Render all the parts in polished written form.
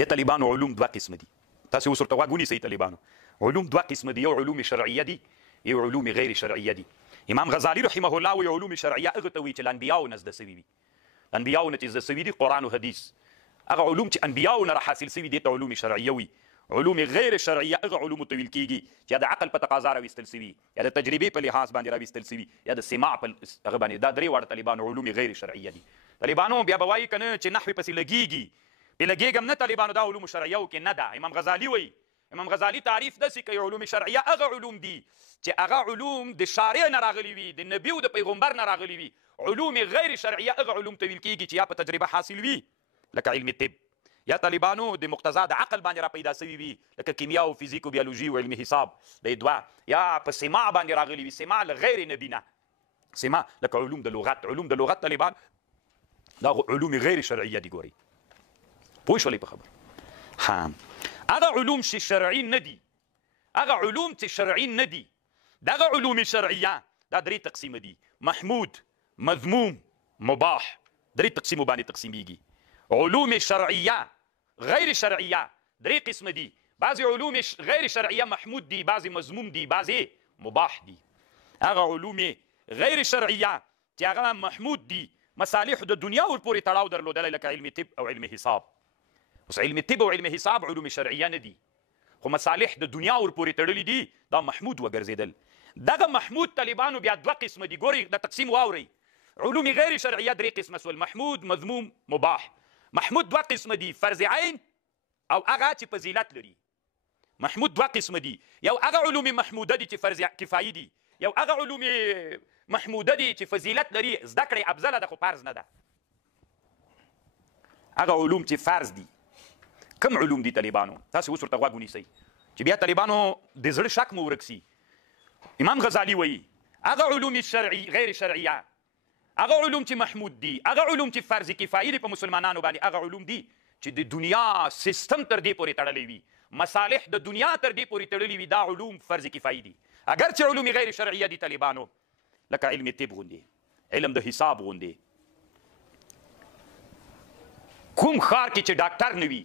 بیا طالبانو علوم دوه قسمه دي، تاسې اوس ورته غوږ ونیسئ. طالبانو علوم دوه قسمه دي، یو علوم شرعیه دي، یو علوم غیر شرعیه دي. امام غزالی رحمه الله وایي علوم شرعیه هغه ته وایي چې له انبیاو نه زده سوي وي. له انبیاو نه چې زده سوي دي قرآن او حدیث، هغه علوم چې انبیاو نه راحاصل سوي دي ته علوم شرعیه وي. علوم غیر شرعیه هغه علوم ته ویل کېږي چې د عقل په تقاضا راویستل سوي، یا د تجربې په لحاظ باندې راویستل سوي، یا د سماع په هغه باندې. دا درې واړه طالبانو علوم غیر شرعیه دي. طالبانو بیا به وایي که نه چې نحوې پسې لګېږي، پې لګېږم نه. طالبانو دا علوم شرعیو کې نه ده. امام غزالي وایي، امام غزالي تعریف داسې کوي علوم شرعیه هغه علوم دي چې هغه علوم د شارع نه راغلي وي، د نبي او د پیغمبر نه راغلي وي. علوم غیر شرعیه هغه علوم ته ویل کېږي چې یا په تجربه حاصل وي لکه علم طب، یا طالبانو د مقتضا د عقل باندې را پیدا سوي وي لکه کیمیا او فزیک او بیولوژي او علم حساب د دوه، یا په سماع باندې راغلي وي، سماع له غیر نبي نه، سماع لکه علوم د لغت. علوم د لغت طالبان دا علوم غیر شرعیه دي. ګورئ پوه شولئ په خبر؟ هغه علوم چې شرعي نه دي، هغه علوم چې شرعي نه دي، دغه علوم شرعیه دا درې تقسیمه دي: محمود، مذموم، مباح. درې تقسیمو باندې تقسیمیږي. علوم شرعیه غیر شرعیه درې قسمه دي. بعضې علوم غیر شرعیه محمود دي، بعضې مذموم دي، بعضې مباح دي. هغه علوم غیر شرعیه چې هغه محمود دي، مصالح د دنیا ورپورې تړاو درلودلی لکه علم طب او علم حساب. اوس علم طب او علم حساب علوم شرعیه نه دي، خو مصالح د دنیا ورپورې تړلي دي، دا محمود وګرځېدل. دغه محمود طالبانو بیا دوه قسمه دي. ګورئ د تقسیم واورئ. علوم غیر شرعیه درې قسمه سول: محمود، مذموم، مباح. محمود دوه قسمه دي: فرض عین او هغه چې فضیلت لري. محمود دوه قسمه دي: یو هغه علوم محموده دي چې فرض کفایي دي، یو هغه علوم محموده دي چې فضیلت لري، زده کړې افضله ده خو فرض نه ده. هغه علوم چې فرض دي کم علوم دي طالبانو؟ تاسې اوس ورته غوږ ونیسئ چې بیا طالبانو د زړه شک مو ورک سي. امام غزالي وایي هغه علوم غیر شرعیه، هغه علوم چې محمود دي، هغه علوم چې فرض کفایي دي په مسلمانانو باندې، هغه علوم دي چې د دنیا سیستم تر دې پورې تړلی وي، مصالح د دنیا تر دې پورې تړلي وي، دا علوم فرض کفایي دي. اگر چې علوم غیر شرعیه دي طالبانو لکه علم طب غوندې، علم د حساب غوندې، کوم ښار کې چې ډاکټر نه وي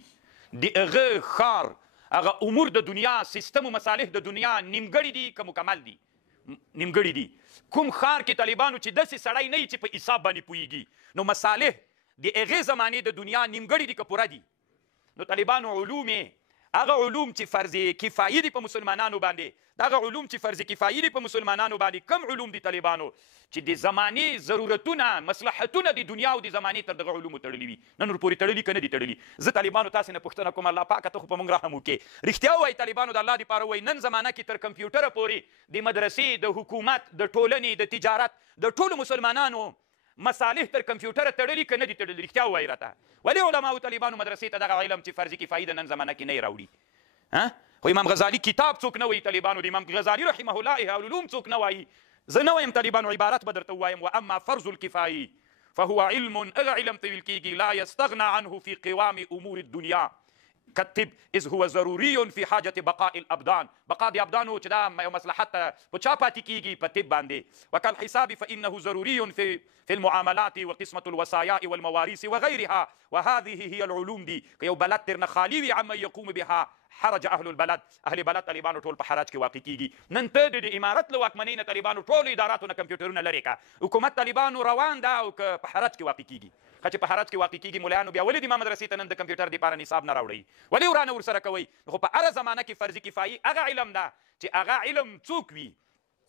د هغه ښار هغه امور د دنیا سیستم و مصالح د دنیا نیمګړي دي که مکمل دي؟ نیمګړي دي. کوم ښار کې طالبانو چې داسې سړی نه وي چې په حساب باندې پوهېږي، نو مصالح د هغې زمانې د دنیا نیمګړي دي که پوره دي؟ نو طالبانو علوم هغه علوم چې فرض کفایي دي په مسلمانانو باندې، دغه علوم چې فرض کفایي دي په مسلمانانو باندې کم علوم دي طالبانو چې د زمانې ضرورتونه مصلحتونه د دنیا او د زمانې تر دغه علومو تړلي وي. نن ورپورې تړلي که نه دي تړلي؟ زه طالبانو تاسې نه پوښتنه کوم، الله پاکه ته خو په موږ رحم وکړې. رښتیا ووایي طالبانو د الله دپاره وایي نن زمانه کې تر کمپیوټره پورې د مدرسې، د حکومت، د ټولنې، د تجارت، د ټولو مسلمانانو مصالح تر کمپیوټره تړلي که نه دي تړلي؟ رښتیا ووایي راته. ولې علماو طالبانو مدرسې ته دغه علم چې فرض کفایي ده نن زمانه کې نه یې راوړي؟ خو امام غزالي کتاب څوک نه وایي طالبانو، د امام غزالي رحمه الله احیا العلوم څوک نه وایي. زه نه وایم طالبانو، عبارت به درته ووایم: واما فرض الکفایي فهو علم، هغه علم ته ویل کېږي لا یستغنى عنه في قوام امور الدنیا كالطب اذ هو ضروري في حاجة بقاء الابدان. بقاء د ابدانو چې دا یو مصلحت په چا پاتې کېږي؟ په طب باندې. وكالحساب فانه ضروري في المعاملات وقسمة الوصايا والمواريث وغيرها. وهذه هي العلوم دي که یو بلد ترنه خالي وي عما يقوم بها حرج اهل البلد. اهل بلد طالبانو ټول په حرج کې واقع کېږي. نن ته د امارت له واکمنۍ نه طالبانو ټولو اداراتو نه کمپیوټرونه لرې کړه، حکومت طالبانو روان ده او که په حرج کې واقع کېږي. که چې په حرج کې واقع کېږي ملایانو بیا ولې د ما مدرسې ته نن د کمپیوټر دپاره نصاب نه راوړئ؟ ولې ورانه ورسره کوئ؟ خو په هره زمانه کې فرض کفایي هغه علم ده چې هغه علم څوک وي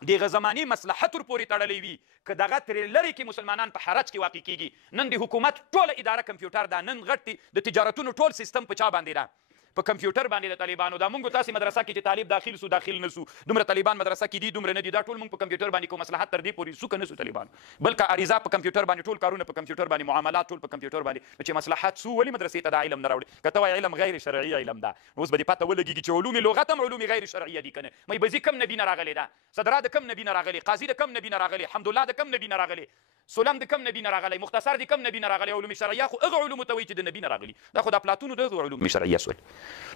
د هغه زمانې مصلحت ورپورې تړلی وي، که دغه ترې لرې کې مسلمانان په حرج کې واقع کېږي. نن د حکومت ټوله اداره کمپیوټر ده، نن غټ د تجارتونو ټول سیستم په چا باندې ده؟ په کمپیوټر باندې د طالبانو. دا مونږ تاسې مدرسه کې چې طالب داخل سو داخل نه سو، دومره طالبان مدرسه کې دي دومره نه دي، دا ټول مونږ په کمپیوټر باندې کوم مصلحت تر دې پورې سو که نه سو طالبان، بلکې عریضه په کمپیوټر باندې، ټول کارونه په کمپیوټر باندې، معاملات ټول په کمپیوټر باندې. چې مصلحت سو ولې مدرسې ته دا علم نه راوړي؟ که ته وایې علم غیر شرعي علم ده، اوس به دې پته ولګېږي چې علوم لغت هم علوم غیر شرعیه دي که نه. میبزي کم نبي نه راغلی ده، صدرا د کم نبي نه راغلی، قاضي د کم نبي نه راغلی، حمدالله د کم نبي نه راغلی، سلم د کم نبي نه راغلی، مختصر د کم نبي نه راغلی. علوم شرعیه خو هغه علومو ته وایي چې د نبي نه راغلي، دا خو د افلاطونو دغه علوم شرعیه سول.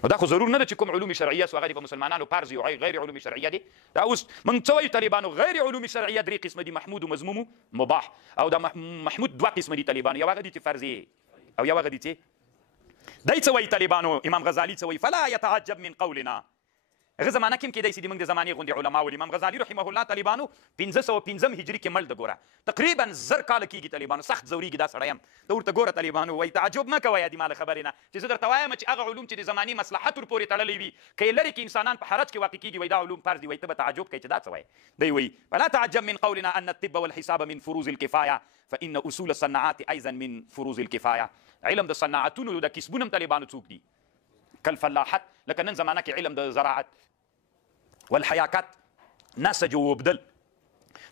نو دا خو ضرور نه ده چې کوم علوم شرعیه سو هغه د په مسلمانانو فرض او غیر علوم شرعیه دي. دا اوس موږ څه وایو طالبانو؟ غیر علوم شرعیه درې قسمه دي: محمود و مذموم مباح. او دا محمود دوه قسمه دي طالبانو، یو هغه دي چې فرض او یو هغه دي چې دای څه وایي طالبانو امام غزالي څه وایي فلا يتعجب من قولنا هغه زمانه کې کېدای شي د موږ د زمانې غوندې علما ول امام غزالي رحمه الله طالبانو 1505 هجري کې مړ د ګوره تقریبا 1000 کاله کېږي طالبانو سخت ځورېږي دا سړی هم ته ورته ګوره طالبانو وایي تعجب مه کوئ دې ماله خبرې نه چې زه درته وایم چې هغه علوم چې د زمانې مصلحت ورپورې تړلی وي که یې لرې کې انسانان په حرج کې واقع کېږي وایي دا علوم فرض دي وایي ته به تعجب کوې چې دا څه وایي دی وایي فلا تعجب من قولنا ان الطب والحساب من فروض الكفايه فان اصول الصناعات ايضا من فروض الكفايه علم د صناعتونو د کسبونو هم طالبانو څوک دي کالفلاحت لکه نن زمانه کې علم د زراعت والحیاکات نسج وبدل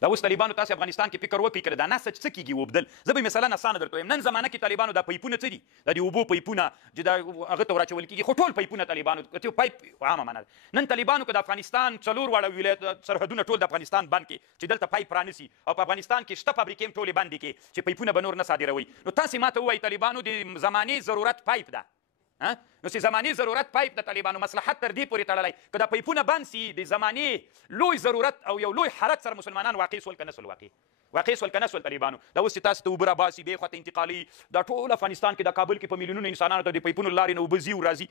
دا اوس طالبانو تاسو افغانستان کې فکر وکړئ کړه دا نسج څه کیږي وبدل زه به مثلا اسانه درته وایم نن زمانه کې طالبانو دا پایپونه څه دي دا د اوبو پایپونه چې دا هغه ته وراچول کېږي خو ټول پایپونه طالبانو ته پایپ عامه معنا نن طالبانو که د افغانستان څلور واړه ولایت سرحدونه ټول د افغانستان بند کړي چې دلته پایپ پرانیسي او په افغانستان کې شته فابریکې هم ټولې بندې کړي چې پایپونه به نور نه صادروي نو تاسې ماته ووایئ طالبانو د زمانې ضرورت پایپ ده نو چې زماني ضرورت پایپ د طالبانو مصلحت تر دې پورې تړلی که دا پایپونه بند سي د زمانې لوی ضرورت او یو لوی حرج سره مسلمانان واقع سول که نه سول واقع سول که نه سول طالبانو دا اوس چې تاسو ته اوبه راباسي بې خواته انتقالي دا ټول افغانستان کې د کابل کې په میلیونونو انسانانو ته د پایپونو لارې نه اوبه ځي او راځي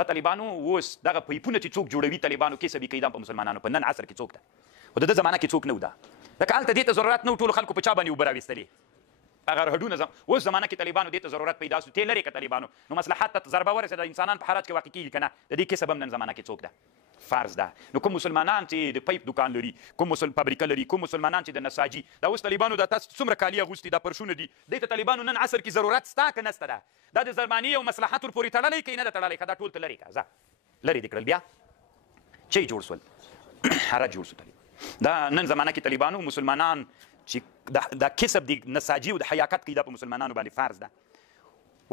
دا طالبانو اوس دغه پایپونه چې څوک جوړوي طالبانو کسبي کوي دا په مسلمانانو په نن عصر کې څوک ده خو د ده زمانه کې څوک نه و دا لکه هلته دې ته ضرورت نه و ټولو خلکو په چا باندې اوبه راویستلې هغه هډونه اوس زمانه کې طالبانو دې ته ضرورت پیدا سو ته لرې که طالبانو نو مصلحت ته ضربه ورسېده انسانان په حرج کې واقع کېږي که نه د دې کسب هم نن زمانه کې څوک ده فرض ده نو کوم مسلمانان چې د پایپ دکان لري کوم فابریکه لري کوم مسلمانان چې د نساجي دا اوس طالبانو دا تاسو څومره کالي اغوستي دا پرشونه دي دې ته طالبانو نن عصر کې ضرورت ستا که نسته ده دا د زمانې او مصلحت ورپورې تړلی که یې نه ده تړلی که دا ټول ته لرې که ځه لرې دې کړل بیا چې جوړ سول حرج جوړ سو دا نن زمانه کې طالبانو مسلمانان چې دا کسب دی نساجي او د حیاکت کې دا په مسلمانانو باندې فرض ده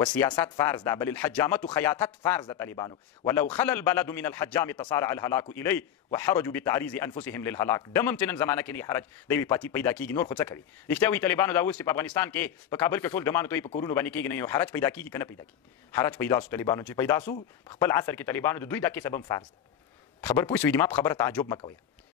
والسياسات فرض ده بل الحجامة خياطة فرض ده طالبانو ولو خلى البلد من الحجام تصارع الهلاك إليه وحرجوا بتعريض أنفسهم للهلاك دمم چې نن زمانه کې نه حرج دی پاتې پیدا کېږي نور خو څه کوي رښتیا وایي طالبانو دا اوس په افغانستان کې په کابل کې ټول دمانو ته په کورونو باندې کېږي نه یو حرج پیدا کېږي که نه پیدا کېږي حرج پیدا سو طالبانو چې پیدا سو په خپل عصر کې طالبانو د دوی دا کسب هم فرض ده خبر پوه شوې دي ما په خبره تعجب مه کوئ